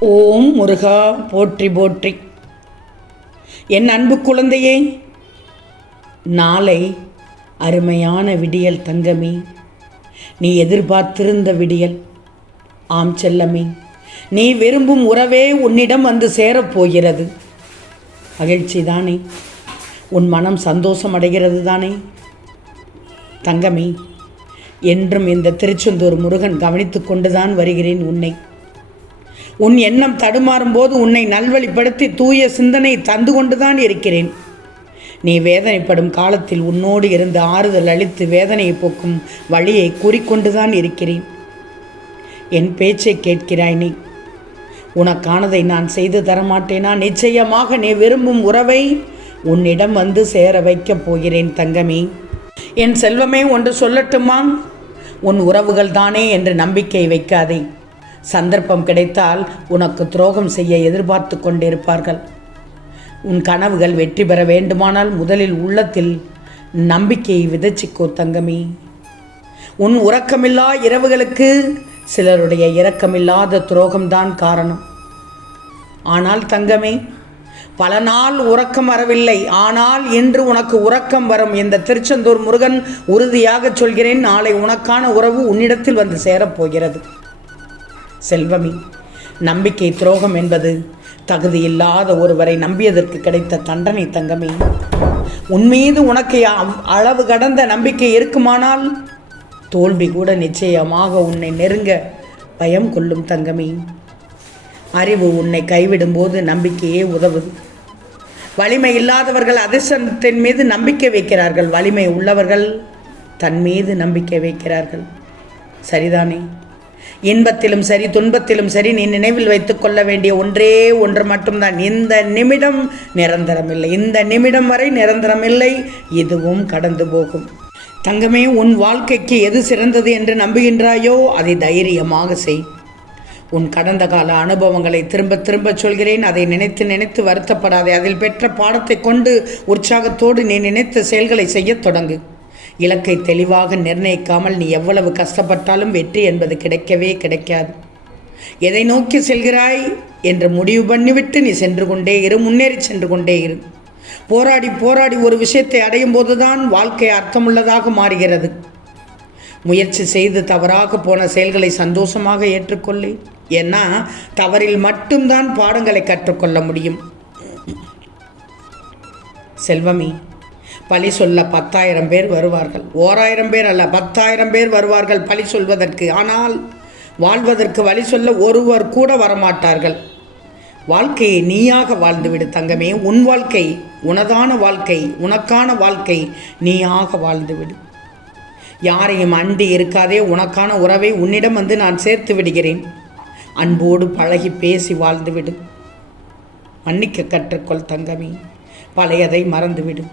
ஓம் முருகா போற்றி போற்றி. என் அன்பு குழந்தையே நாளை அருமையான விடியல் தங்கமே. நீ எதிர்பார்த்திருந்த விடியல். ஆம் செல்லமே நீ விரும்பும் உறவே உன்னிடம் வந்து சேரப்போகிறது. மகிழ்ச்சி தானே? உன் மனம் சந்தோஷம் அடைகிறது தானே? தங்கமே என்றும் இந்த திருச்செந்தூர் முருகன் கவனித்து கொண்டுதான் வருகிறேன் உன்னை. உன் எண்ணம் தடுமாறும் போது உன்னை நல்வழிப்படுத்தி தூய சிந்தனை தந்து கொண்டுதான் இருக்கிறேன். நீ வேதனைப்படும் காலத்தில் உன்னோடு இருந்து ஆறுதல் அளித்து வேதனையை போக்கும் வழியை கூறிக்கொண்டுதான் இருக்கிறேன். என் பேச்சை கேட்கிறாய் நீ. உனக்கானதை நான் செய்து தரமாட்டேனா? நிச்சயமாக நீ விரும்பும் உறவை உன்னிடம் வந்து சேர வைக்கப் போகிறேன் தங்கமே. என் செல்வமே ஒன்று சொல்லட்டுமா? உன் உறவுகள் தானே என்று நம்பிக்கை வைக்காதே. சந்தர்ப்பம் கிடைத்தால் உனக்கு துரோகம் செய்ய எதிர்பார்த்து கொண்டிருப்பார்கள். உன் கனவுகள் வெற்றி பெற வேண்டுமானால் முதலில் உள்ளத்தில் நம்பிக்கையை விதைச்சிக்கோ தங்கமே. உன் உறக்கமில்லா இரவுகளுக்கு சிலருடைய இரக்கமில்லாத துரோகம்தான் காரணம். ஆனால் தங்கமே பல நாள் உறக்கம் வரவில்லை. ஆனால் இன்று உனக்கு உறக்கம் வரும். இந்த திருச்செந்தூர் முருகன் உறுதியாக சொல்கிறேன். நாளை உனக்கான உறவு உன்னிடத்தில் வந்து சேரப்போகிறது செல்வமி. நம்பிக்கை துரோகம் என்பது தகுதியில்லாத ஒருவரை நம்பியதற்கு கிடைத்த தண்டனை தங்கமே. உன்மீது உனக்கு அளவு கடந்த நம்பிக்கை இருக்குமானால் தோல்வி கூட நிச்சயமாக உன்னை நெருங்க பயம் கொள்ளும் தங்கமே. அறிவு உன்னை கைவிடும்போது நம்பிக்கையே உதவுது வலிமை இல்லாதவர்கள் அதிர்ஷ்டத்தின் மீது நம்பிக்கை வைக்கிறார்கள். வலிமை உள்ளவர்கள் தன் மீது நம்பிக்கை வைக்கிறார்கள். சரிதானே? இன்பத்திலும் சரி துன்பத்திலும் சரி நீ நினைவில் வைத்துக் கொள்ள வேண்டிய ஒன்றே ஒன்று மட்டும்தான். இந்த நிமிடம் நிரந்தரமில்லை. இந்த நிமிடம் வரை நிரந்தரமில்லை. இதுவும் கடந்து போகும். தங்கமே உன் வாழ்க்கைக்கு எது சிறந்தது என்று நம்புகின்றாயோ அதை தைரியமாக செய். உன் கடந்த கால அனுபவங்களை திரும்ப திரும்ப சொல்கிறேன். அதை நினைத்து நினைத்து வருத்தப்படாதே. அதில் பெற்ற பாடத்தை கொண்டு உற்சாகத்தோடு நீ நினைத்த செயல்களை செய்யத் தொடங்கு. இலக்கை தெளிவாக நிர்ணயிக்காமல் நீ எவ்வளவு கஷ்டப்பட்டாலும் வெற்றி என்பது கிடைக்கவே கிடைக்காது. எதை நோக்கி செல்கிறாய் என்று முடிவு பண்ணிவிட்டு நீ சென்று கொண்டே இரு முன்னேறி சென்று கொண்டே இரு. போராடி போராடி ஒரு விஷயத்தை அடையும் போதுதான் வாழ்க்கை அர்த்தமுள்ளதாக மாறுகிறது. முயற்சி செய்து தவறாக போன செயல்களை சந்தோஷமாக ஏற்றுக்கொள்ளு. ஏன்னா தவறில் மட்டும்தான் பாடங்களை கற்றுக்கொள்ள முடியும். செல்வமி பழி சொல்ல பத்தாயிரம் பேர் வருவார்கள். ஓராயிரம் பேர் அல்ல பத்தாயிரம் பேர் வருவார்கள் பழி சொல்வதற்கு. ஆனால் வாழ்வதற்கு வழி சொல்ல ஒருவர் கூட வரமாட்டார்கள். வாழ்க்கையை நீயாக வாழ்ந்துவிடு தங்கமே. உன் வாழ்க்கை உனதான வாழ்க்கை உனக்கான வாழ்க்கை நீயாக வாழ்ந்துவிடு. யாரையும் அண்டி இருக்காதே உனக்கான உறவை உன்னிடம் வந்து நான் சேர்த்து விடுகிறேன். அன்போடு பழகி பேசி வாழ்ந்துவிடு. மன்னிக்க கற்றுக்கொள் தங்கமே. பழையதை மறந்துவிடும்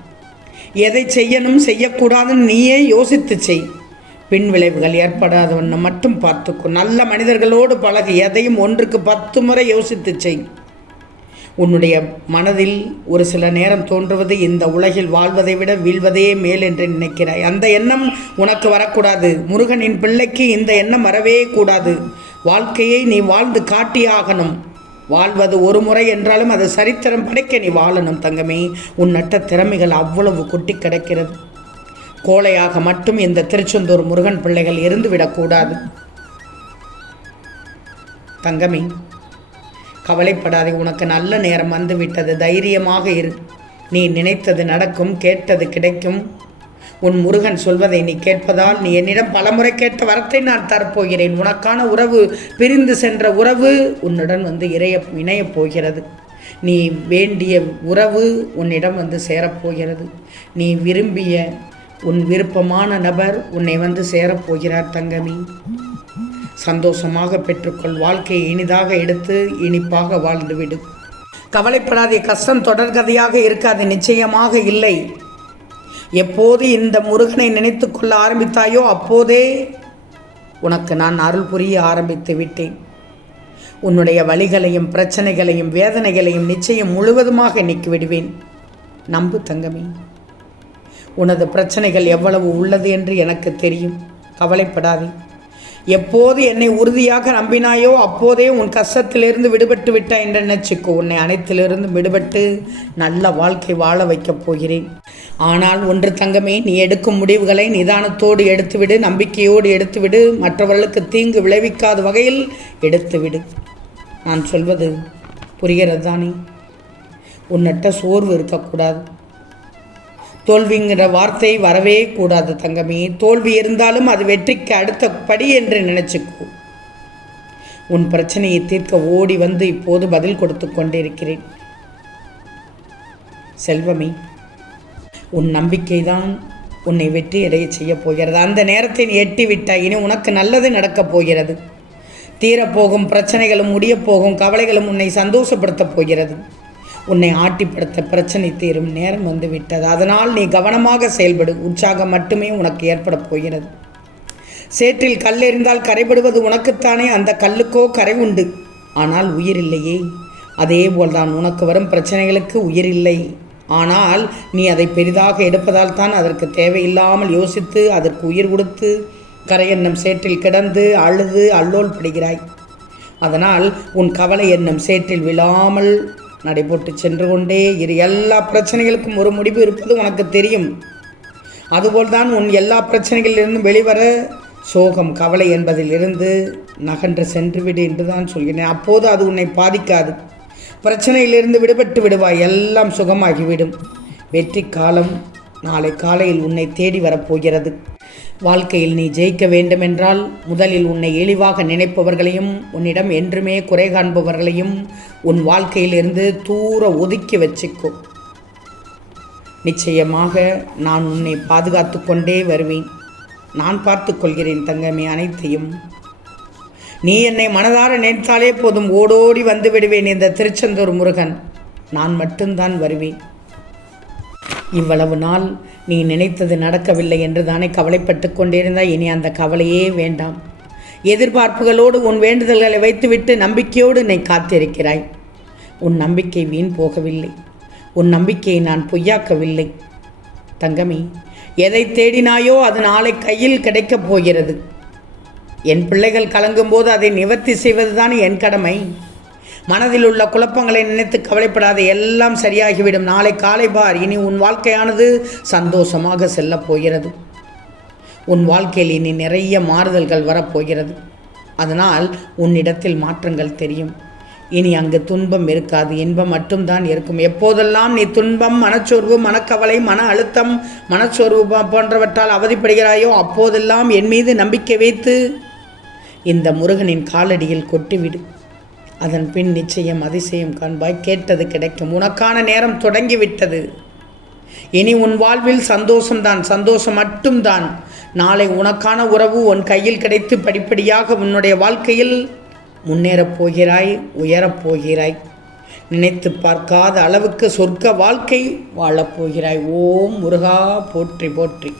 எதை செய்யணும் செய்யக்கூடாதுன்னு நீயே யோசித்து செய். பின் விளைவுகள் ஏற்படாதவன்னு மட்டும் பார்த்துக்கோ. நல்ல மனிதர்களோடு பழகு. எதையும் ஒன்றுக்கு பத்து முறை யோசித்து செய். உன்னுடைய மனதில் ஒரு சில நேரம் தோன்றுவது இந்த உலகில் வாழ்வதை விட வீழ்வதே மேல் என்று நினைக்கிறாய். அந்த எண்ணம் உனக்கு வரக்கூடாது. முருகனின் பிள்ளைக்கு இந்த எண்ணம் வரவே கூடாது. வாழ்க்கையை நீ வாழ்ந்து காட்டியாகணும் வாழ்வது ஒரு முறை என்றாலும் அது சரித்திரம். படைக்க நீ வாழணும் தங்கமே. உன் நட்ட திறமைகள் அவ்வளவு கொட்டி கிடக்கிறது. கோழையாக மட்டும் இந்த திருச்செந்தூர் முருகன் பிள்ளைகள் இருந்துவிடக்கூடாது தங்கமே கவலைப்படாதே. உனக்கு நல்ல நேரம் வந்துவிட்டது. தைரியமாக இரு. நீ நினைத்தது நடக்கும் கேட்டது கிடைக்கும். உன் முருகன் சொல்வதை நீ கேட்பதால் நீ என்னிடம் பலமுறை கேட்ட வரத்தை நான் தரப்போகிறேன். உனக்கான உறவு பிரிந்து சென்ற உறவு உன்னுடன் வந்து இறைய இணையப் போகிறது. நீ வேண்டிய உறவு உன்னிடம் வந்து சேரப்போகிறது. நீ விரும்பிய உன் விருப்பமான நபர் உன்னை வந்து சேரப்போகிறார் தங்கமி. சந்தோஷமாக பெற்றுக்கொள். வாழ்க்கையை இனிதாக எடுத்து இனிப்பாக வாழ்ந்துவிடும் கவலைப்படாதே. கஷ்டம் தொடர்கதையாக இருக்காது. நிச்சயமாக இல்லை. எப்போது இந்த முருகனை நினைத்து கொள்ள ஆரம்பித்தாயோ அப்போதே உனக்கு நான் அருள் புரிய ஆரம்பித்து விட்டேன். உன்னுடைய வழிகளையும் பிரச்சனைகளையும் வேதனைகளையும் நிச்சயம் முழுவதுமாக நீக்கி விடுவேன் நம்பு தங்கமே. உனது பிரச்சனைகள் எவ்வளவு உள்ளது என்று எனக்கு தெரியும். கவலைப்படாதே. எப்போது என்னை உறுதியாக நம்பினாயோ அப்போதே உன் கஷ்டத்திலிருந்து விடுபட்டு விட்டாய் என்று நினைச்சுக்கோ. உன்னை அனைத்திலிருந்து விடுபட்டு நல்ல வாழ்க்கை வாழ வைக்கப் போகிறேன். ஆனால் ஒன்று தங்கமே நீ எடுக்கும் முடிவுகளை நிதானத்தோடு எடுத்துவிடு நம்பிக்கையோடு எடுத்துவிடு. மற்றவர்களுக்கு தீங்கு விளைவிக்காத வகையில் எடுத்துவிடு. நான் சொல்வது புரிகிறது தானே உன்னிட்ட சோர்வு இருக்கக்கூடாது. தோல்விங்கிற வார்த்தை வரவே கூடாது தங்கமே. தோல்வி இருந்தாலும் அது வெற்றிக்கு அடுத்த படி என்று நினச்சிக்கோ. உன் பிரச்சனையை தீர்க்க ஓடி வந்து இப்போது பதில் கொடுத்து கொண்டிருக்கிறேன். செல்வமே உன் நம்பிக்கைதான் உன்னை வெற்றி அடைய செய்யப் போகிறது. அந்த நேரத்தை எட்டி விட்டாய் இனி உனக்கு நல்லது நடக்கப் போகிறது. தீரப்போகும் பிரச்சனைகளும் முடியப்போகும் கவலைகளும் உன்னை சந்தோஷப்படுத்தப் போகிறது. உன்னை ஆட்டிப்படுத்த பிரச்சனை தீரும் நேரம் வந்து விட்டது அதனால் நீ கவனமாக செயல்படு. உற்சாகம் மட்டுமே உனக்கு ஏற்பட போகிறது. சேற்றில் கல் எறிந்தால் கரைபடுவது உனக்குத்தானே? அந்த கல்லுக்கோ கரை உண்டு. ஆனால் உயிர் இல்லையே. அதே போல்தான் உனக்கு வரும் பிரச்சனைகளுக்கு உயிர் இல்லை. ஆனால் நீ அதை பெரிதாக எடுப்பதால் தான் அதற்கு தேவையில்லாமல் யோசித்து அதற்கு உயிர் கொடுத்து கரை என்னும் சேற்றில் கிடந்து அழுது அல்லோல் படுகிறாய். அதனால் உன் கவலை என்னும் சேற்றில் விழாமல் நடைபோட்டு சென்று கொண்டே இரு எல்லா பிரச்சனைகளுக்கும் ஒரு முடிவு இருப்பது உனக்கு தெரியும். அதுபோல்தான் உன் எல்லா பிரச்சனைகளிலிருந்தும் வெளிவர சோகம் கவலை என்பதிலிருந்து நகன்று சென்றுவிடு என்று தான் சொல்கிறேன். அப்போது அது உன்னை பாதிக்காது. பிரச்சனையிலிருந்து விடுபட்டு விடுவாய் எல்லாம் சுகமாகிவிடும். வெற்றி காலம் நாளை காலையில் உன்னை தேடி வரப்போகிறது. வாழ்க்கையில் நீ ஜெயிக்க வேண்டுமென்றால் முதலில் உன்னை இழிவாக நினைப்பவர்களையும் உன்னிடம் என்றுமே குறை காண்பவர்களையும் உன் வாழ்க்கையிலிருந்து தூர ஒதுக்கி வச்சுக்கோ. நிச்சயமாக நான் உன்னை பாதுகாத்து கொண்டே வருவேன். நான் பார்த்து கொள்கிறேன் தங்கமே அனைத்தையும். நீ என்னை மனதார நினைத்தாலே போதும் ஓடோடி வந்து விடுவேன் இந்த திருச்செந்தூர் முருகன். நான் மட்டும்தான் வருவேன். இவ்வளவு நாள் நீ நினைத்தது நடக்கவில்லை என்று தானே கவலைப்பட்டு கொண்டிருந்தாய். இனி அந்த கவலையே வேண்டாம். எதிர்பார்ப்புகளோடு உன் வேண்டுதல்களை வைத்துவிட்டு நம்பிக்கையோடு நீ காத்திருக்கிறாய். உன் நம்பிக்கை வீண் போகவில்லை. உன் நம்பிக்கையை நான் பொய்யாக்கவில்லை. தங்கமி எதை தேடினாயோ அது நாளை கையில் கிடைக்கப் போகிறது. என் பிள்ளைகள் கலங்கும்போது அதை நிவர்த்தி செய்வதுதான் என் கடமை. மனதில் உள்ள குழப்பங்களை நினைத்து கவலைப்படாத எல்லாம் சரியாகிவிடும். நாளை காலை பார். இனி உன் வாழ்க்கையானது சந்தோஷமாக செல்லப் போகிறது. உன் வாழ்க்கையில் இனி நிறைய மாறுதல்கள் வரப்போகிறது. அதனால் உன்னிடத்தில் மாற்றங்கள் தெரியும். இனி அங்கு துன்பம் இருக்காது. இன்பம் மட்டும்தான் இருக்கும். எப்போதெல்லாம் நீ துன்பம் மனச்சோர்வு மனக்கவலை மன அழுத்தம் மனச்சோர்வு போன்றவற்றால் அவதிப்படுகிறாயோ அப்போதெல்லாம் என் மீது நம்பிக்கை வைத்து இந்த முருகனின் காலடியில் கொட்டிவிடு. அதன் பின் நிச்சயம் அதிசயம் காண்பாய். கேட்டது கிடைக்கும். உனக்கான நேரம் தொடங்கிவிட்டது. இனி உன் வாழ்வில் சந்தோஷம்தான். சந்தோஷம் மட்டும்தான். நாளை உனக்கான உறவு உன் கையில் கிடைத்து படிப்படியாக உன்னுடைய வாழ்க்கையில் முன்னேறப் போகிறாய் உயரப் போகிறாய். நினைத்து பார்க்காத அளவுக்கு சொர்க்க வாழ்க்கை வாழப்போகிறாய் ஓம் முருகா போற்றி போற்றி.